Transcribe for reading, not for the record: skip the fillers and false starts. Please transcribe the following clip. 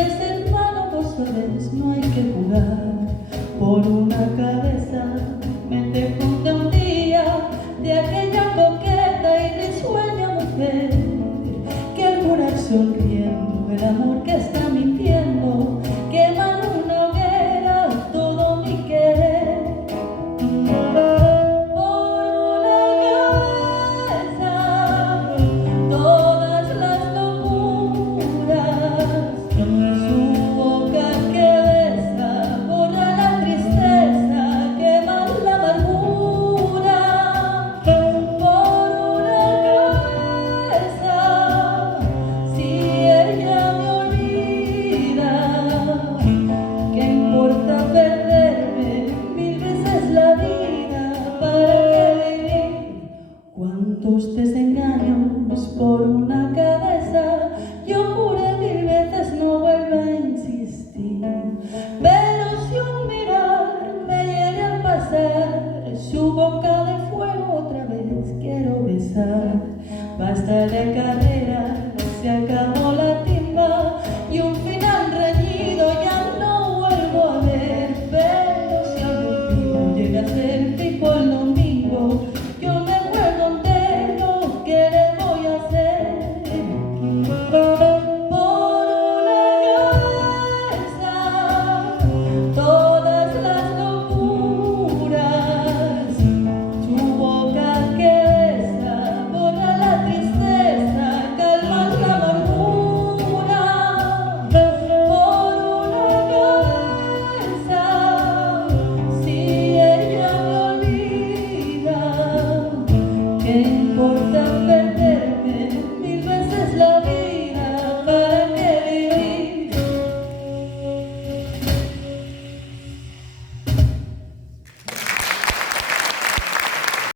sabes, hermano, vos sabés, no hay que jugar por una cabeza. Me te conté un día de aquella coqueta y risueña mujer que al jurar sonriendo el amor que está